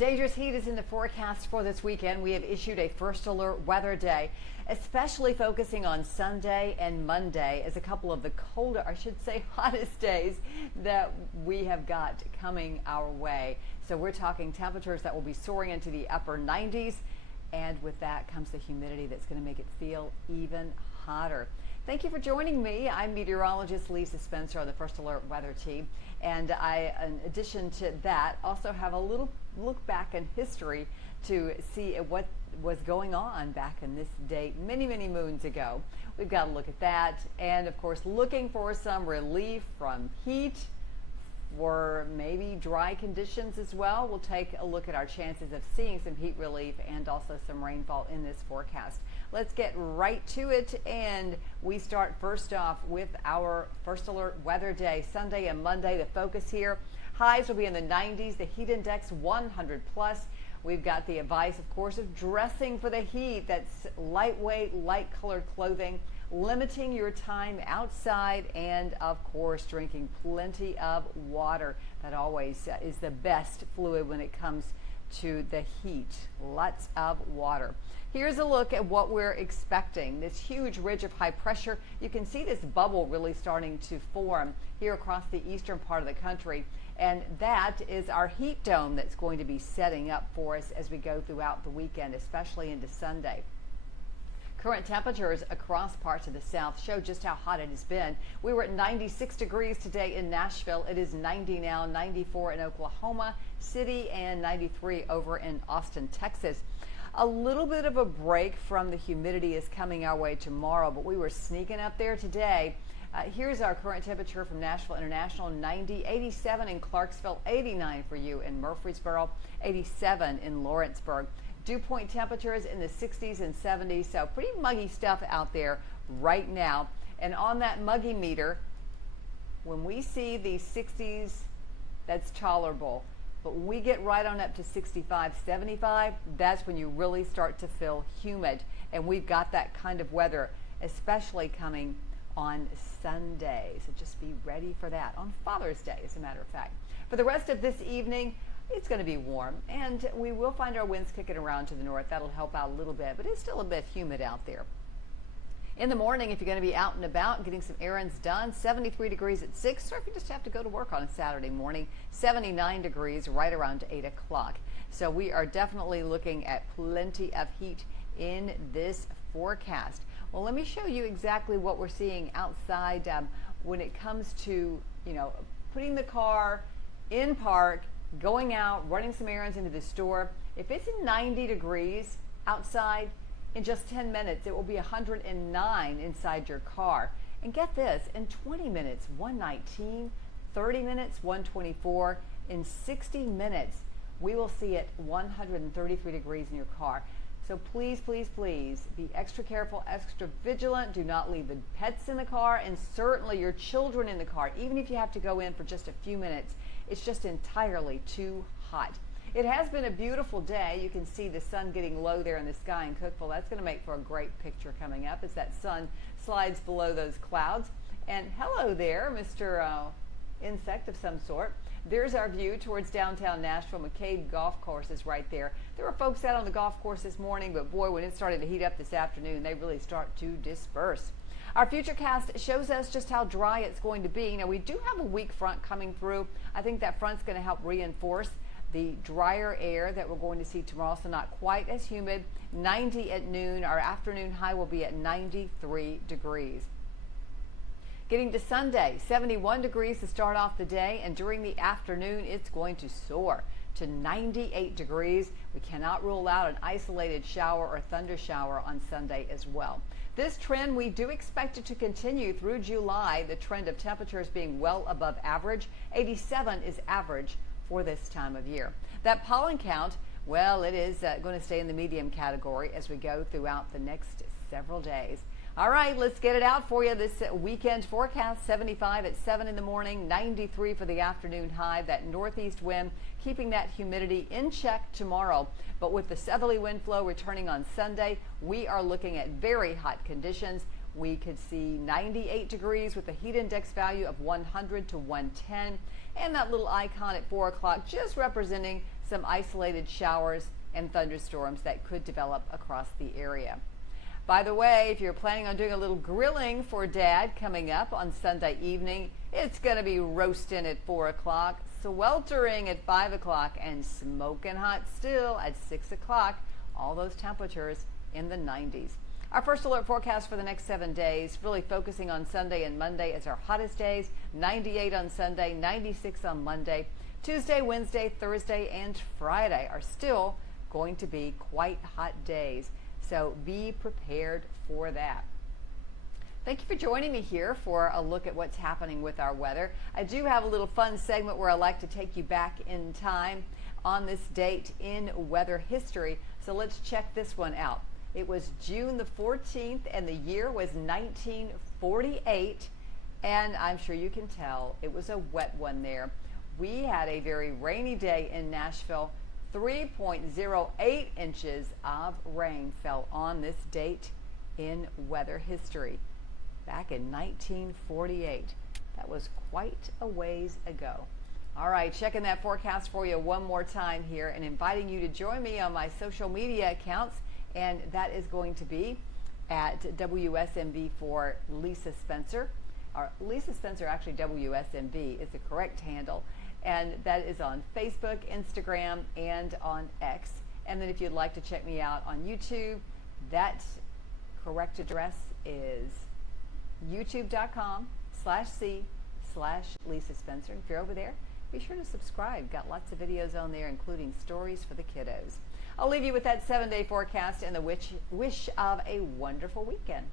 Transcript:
Dangerous heat is in the forecast for this weekend. We have issued a first alert weather day, especially focusing on Sunday and Monday as a couple of the colder, I should say hottest days that we have got coming our way. So we're talking temperatures that will be soaring into the upper 90s. And with that comes the humidity that's going to make it feel even hotter. Thank you for joining me. I'm meteorologist Lisa Spencer on the First Alert Weather Team. And I, in addition to that, also have a little look back in history to see what was going on back in this date many, many moons ago. We've got to look at that. And of course, looking for some relief from heat, or maybe dry conditions as well. We'll take a look at our chances of seeing some heat relief and also some rainfall in this forecast. Let's get right to it, and we start first off with our First Alert Weather Day. Sunday and Monday, the focus here. Highs will be in the 90s, the heat index 100 plus. We've got the advice, of course, of dressing for the heat. That's lightweight, light colored clothing, limiting your time outside, and of course drinking plenty of water. That always is the best fluid when it comes to the heat. Lots of water. Here's a look at what we're expecting. This huge ridge of high pressure. You can see this bubble really starting to form here across the eastern part of the country. And that is our heat dome that's going to be setting up for us as we go throughout the weekend, especially into Sunday. Current temperatures across parts of the south show just how hot it has been. We were at 96 degrees today in Nashville. It is 90 now, 94 in Oklahoma City, and 93 over in Austin, Texas. A little bit of a break from the humidity is coming our way tomorrow, but we were sneaking up there today. Here's our current temperature from Nashville International: 90, 87 in Clarksville, 89 for you in Murfreesboro, 87 in Lawrenceburg. Dew point temperatures in the 60s and 70s, so pretty muggy stuff out there right now. And on that muggy meter, when we see the 60s, that's tolerable. But when we get right on up to 65, 75, that's when you really start to feel humid. And we've got that kind of weather, especially coming on Sunday. So just be ready for that on Father's Day, as a matter of fact. For the rest of this evening, it's going to be warm, and we will find our winds kicking around to the north. That'll help out a little bit, but it's still a bit humid out there. In the morning, if you're going to be out and about getting some errands done, 73 degrees at 6, or if you just have to go to work on a Saturday morning, 79 degrees right around 8 o'clock. So we are definitely looking at plenty of heat in this forecast. Well, let me show you exactly what we're seeing outside when it comes to, putting the car in park, going out, running some errands into the store. If it's 90 degrees outside, in just 10 minutes, it will be 109 inside your car. And get this, in 20 minutes, 119, 30 minutes, 124. In 60 minutes, we will see it 133 degrees in your car. So please, please, please be extra careful, extra vigilant. Do not leave the pets in the car, and certainly your children in the car. Even if you have to go in for just a few minutes, it's just entirely too hot. It has been a beautiful day. You can see the sun getting low there in the sky in Cookeville. That's going to make for a great picture coming up as that sun slides below those clouds. And hello there, Mr. Insect of some sort. There's our view towards downtown Nashville. McCade Golf Course is right there. There were folks out on the golf course this morning, but boy, when it started to heat up this afternoon, they really start to disperse. Our futurecast shows us just how dry it's going to be. Now, we do have a weak front coming through. I think that front's going to help reinforce the drier air that we're going to see tomorrow, so not quite as humid. 90 at noon. Our afternoon high will be at 93 degrees. Getting to Sunday, 71 degrees to start off the day, and during the afternoon, it's going to soar to 98 degrees. We cannot rule out an isolated shower or thunder shower on Sunday as well. This trend, we do expect it to continue through July, the trend of temperatures being well above average. 87 is average for this time of year. That pollen count, well, it is going to stay in the medium category as we go throughout the next several days. All right, let's get it out for you. This weekend forecast: 75 at 7 in the morning, 93 for the afternoon high. That northeast wind keeping that humidity in check tomorrow. But with the southerly wind flow returning on Sunday, we are looking at very hot conditions. We could see 98 degrees with a heat index value of 100 to 110. And that little icon at 4 o'clock just representing some isolated showers and thunderstorms that could develop across the area. By the way, if you're planning on doing a little grilling for Dad coming up on Sunday evening, it's going to be roasting at 4 o'clock, sweltering at 5 o'clock, and smoking hot still at 6 o'clock. All those temperatures in the 90s. Our first alert forecast for the next 7 days, really focusing on Sunday and Monday as our hottest days. 98 on Sunday, 96 on Monday. Tuesday, Wednesday, Thursday, and Friday are still going to be quite hot days. So be prepared for that. Thank you for joining me here for a look at what's happening with our weather. I do have a little fun segment where I like to take you back in time on this date in weather history. So let's check this one out. It was June the 14th and the year was 1948. And I'm sure you can tell it was a wet one there. We had a very rainy day in Nashville. 3.08 inches of rain fell on this date in weather history back in 1948. That was quite a ways ago. All right, checking that forecast for you one more time here and inviting you to join me on my social media accounts, and that is going to be at WSMV for Lisa Spencer, or Lisa Spencer, actually WSMV is the correct handle. And that is on Facebook, Instagram, and on X. And then if you'd like to check me out on YouTube, that correct address is youtube.com/C/Lisa Spencer. If you're over there, be sure to subscribe. Got lots of videos on there, including stories for the kiddos. I'll leave you with that 7-day forecast and the wish of a wonderful weekend.